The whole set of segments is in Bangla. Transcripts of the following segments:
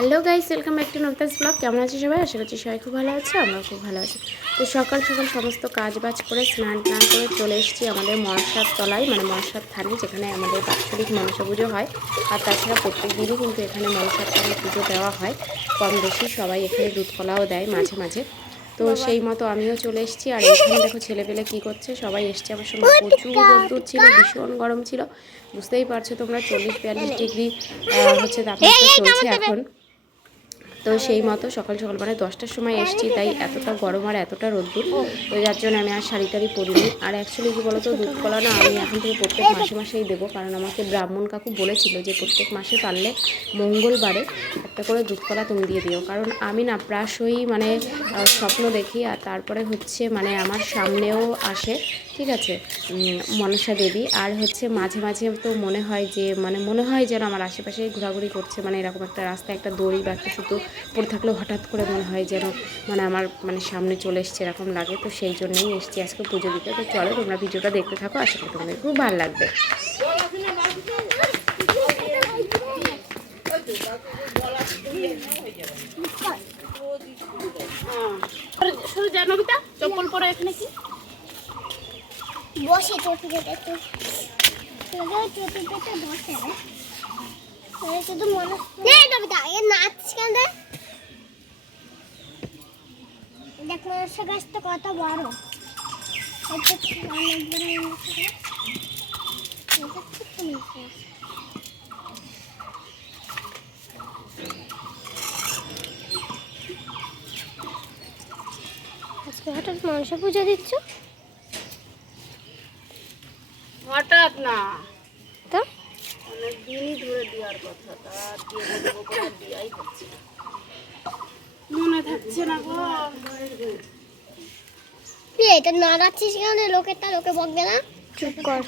Hello guys welcome back to নবতাস blog. কেমন আছে সবাই? আশা করছি সবাই খুব ভালো আছে আমরা খুব ভালো আছি। তো সকাল সকাল সমস্ত কাজ বাজ করে স্নান টান করে চলে এসেছি আমাদের মনসার তলায় মানে মনসার থানে যেখানে আমাদের বাৎসরিক মনসা পুজো হয়। আর তাছাড়া প্রত্যেক দিনই কিন্তু এখানে মনসার থানে পুজো দেওয়া হয়। কম বেশি সবাই এখানে দুধ কলাও দেয় মাঝে মাঝে। তো সেই মতো আমিও চলে এসেছি। আর এখানে দেখো ছেলেপেলে কী করছে সবাই এসছে আমার সঙ্গে। প্রচুর রোদ্দুর ছিল ভীষণ গরম ছিল। বুঝতেই পারছ তোমরা চল্লিশ বিয়াল্লিশ ডিগ্রি হচ্ছে তাপমাত্রা চলছে এখন। তো সেই মতো সকাল সকাল মানে দশটার সময় এসেছি, তাই এতটা গরম আর এতটা রোদ্দুর। তো যার জন্য আমি আর শাড়ি টাড়ি পরিনি। আর অ্যাকচুয়ালি কি বলতো, দুধ কলা না আমি এখন থেকে প্রত্যেক মাসে মাসেই দেবো, কারণ আমাকে ব্রাহ্মণ কাকু বলেছিল যে প্রত্যেক মাসে পারলে মঙ্গলবারে একটা করে দুধ কলা তুমি দিয়ে দিও। কারণ আমি না প্রায়শই মানে স্বপ্ন দেখি আর তারপরে হচ্ছে মানে আমার সামনেও আসে, ঠিক আছে মনসা দেবী। আর হচ্ছে মাঝে মাঝে তো মনে হয় যে মানে মনে হয় যেন আমার আশেপাশে ঘোরাঘুরি করছে মানে এরকম একটা রাস্তায় একটা দড়ি বা একটা সুতো পড়ে থাকলেও হঠাৎ করে মনে হয় যেন মানে আমার মানে সামনে চলে এসছে এরকম লাগে, তো সেই জন্যই এসছি আজকে পুজো দিতে। তো চলো, তোমরা ভিডিওটা দেখতে থাকো, আশা করি তোমাদের খুব ভালো লাগবে। শুধু মানে এ নাচ কেন রে? দেখ মনসা গাছটা কত বড়। আজকে হঠাৎ মনসা পূজা দিচ্ছ হঠাৎ না তো অনেক দিনই ধরে দেওয়ার কথা তা দিয়ে দেওয়াই হচ্ছে না। মনে থাকছে না গো। এটা নাড়াচ্ছিস কেন? লোকেরটা লোকে বকবে না? চুপ কর।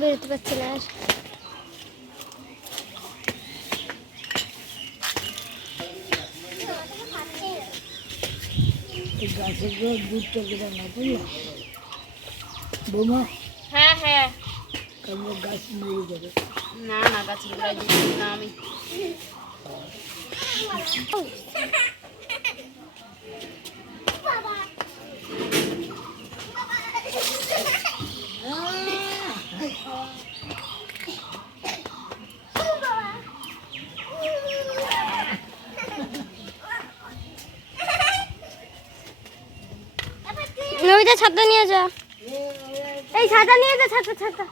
বেরোতে পারছি না আর। গাছের দুধটা কেটে না বুঝলা বৌমা হ্যাঁ হ্যাঁ কারণ গাছ মরে যাবে। না না গাছের গোড়ায় দুধ না আমি। নবিতা ছাতা নিয়ে যা। এই ছাতা নিয়ে যা ছাতা ছাতা।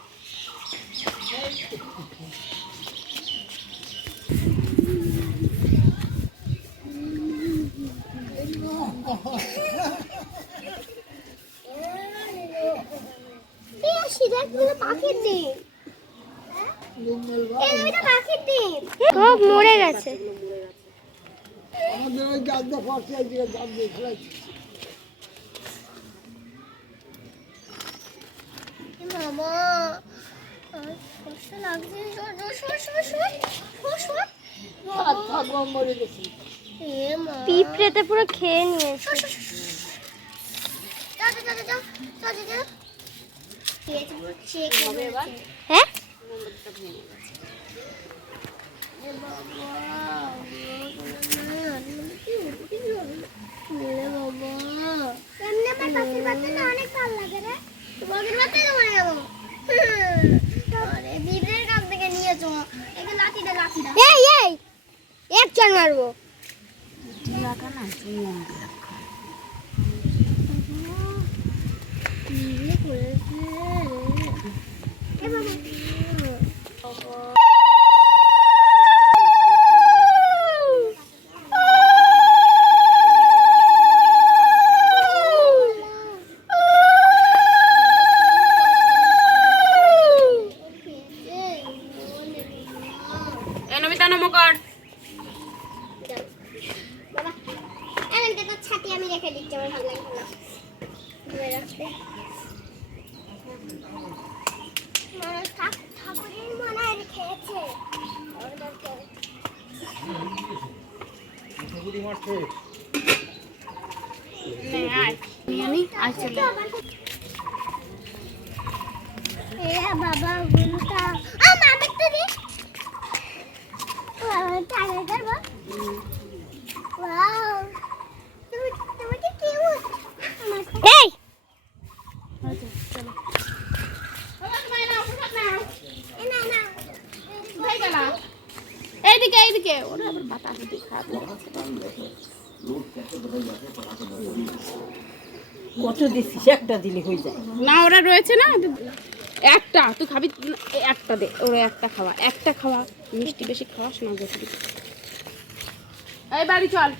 মরে গেছে। কষ্ট লাগছে। মরে গেছি। মা। পিঁপড়েতে পুরো খেয়ে নিয়েছে। হ্যাঁ? অনেক ভালো লাগে রে। তোমাদের বাচ্চা তোমার যাব আরে কাছ থেকে নিয়েছো। একে লাঠিটা লাঠিটা এই এই এক চড় মারবো। এ নমিতা নম কর রেখে দিচ্ছি আমি বাবা গেলা? এইদিকে এইদিকে। ওরা আবার বাতাস কত দিছিস? একটা দিলে হয়ে যায়। না ওরা রয়েছে না? একটা, তুই খাবি একটা দে, ওরা একটা খাওয়া একটা খাওয়া, মিষ্টি বেশি খাওয়া শোনা যায় এই বাড়ি চল।